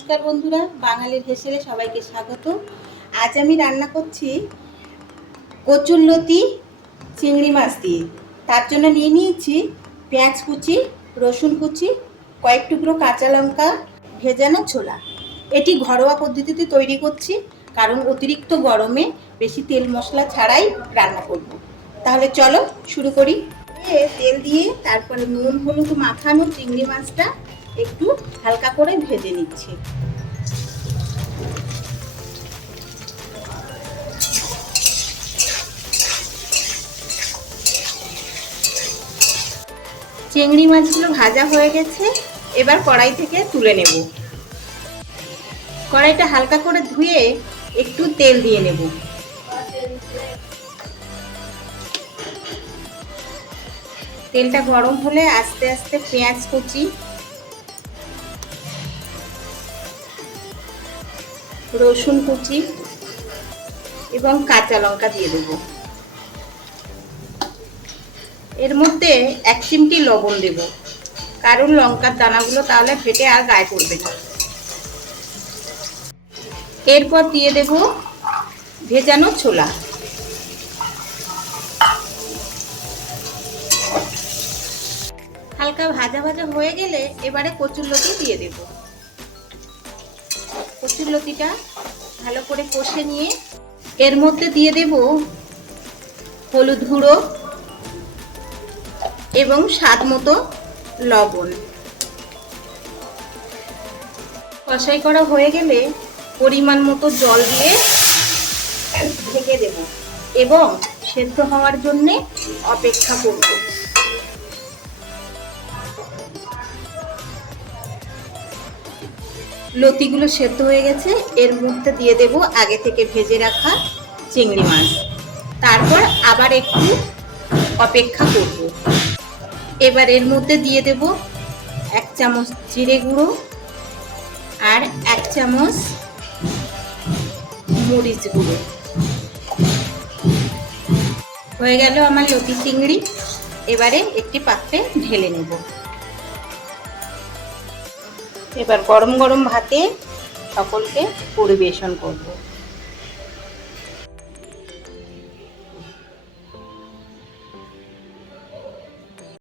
নমস্কার বন্ধুরা, বাঙালির হেসেলে সবাইকে স্বাগত। আজ আমি রান্না করছি কচুরলতি চিংড়ি মাছ দিয়ে। তার জন্য নিয়ে নিয়েছি পেঁয়াজ কুচি, রসুন কুচি, কয়েক টুকরো কাঁচা লঙ্কা, ভেজানো ছোলা। এটি ঘরোয়া পদ্ধতিতে তৈরি করছি, কারণ অতিরিক্ত গরমে বেশি তেল মশলা ছাড়াই রান্না করব। তাহলে চলো শুরু করি। তেল দিয়ে তারপরে নুন হলুদ মাখানো চিংড়ি মাছটা একটু হালকা করে ভেজে নিচ্ছি। চিংড়ি মাছগুলো ভাজা হয়ে গেছে, এবার কড়াই থেকে তুলে নেব। কড়াইটা হালকা করে ধুয়ে একটু তেল দিয়ে নেব। তেলটা গরম হলে আস্তে আস্তে পেঁয়াজ কুচি, রসুন কুচি এবং কাঁচা লঙ্কা দিয়ে দেব। এর মধ্যে 1 চিমটি লবণ দেব, কারণ লঙ্কার দানাগুলো তাহলে ফেটে আর গায়ে পড়বে না। এরপর দিয়ে দেব ভেজানো ছোলা। হালকা ভাজা ভাজা হয়ে গেলে এবারে কচুরলতি দিয়ে দেব। কচুরলতিটা ভালো করে কষে নিয়ে এর মধ্যে দিয়ে দেব হলুদ গুঁড়ো এবং স্বাদ মতো লবণ। কষাই করা হয়ে গেলে পরিমাণ মতো জল দিয়ে ঢেকে দেব এবং সেদ্ধ হওয়ার জন্য অপেক্ষা করব। লতিগুলো সেদ্ধ হয়ে গেছে, এর মধ্যে দিয়ে দেব আগে থেকে ভেজে রাখা চিংড়ি মাছ। তারপর আবার একটু অপেক্ষা করব। এবার এর মধ্যে দিয়ে দেব 1 চামচ জিরে গুঁড়ো আর 1 চামচ মরিচ গুঁড়ো। হয়ে গেল আমার লতি চিংড়ি। এবারে একটি পাত্রে ঢেলে নেব। এবার গরম গরম ভাতে সকলকে পরিবেশন করব।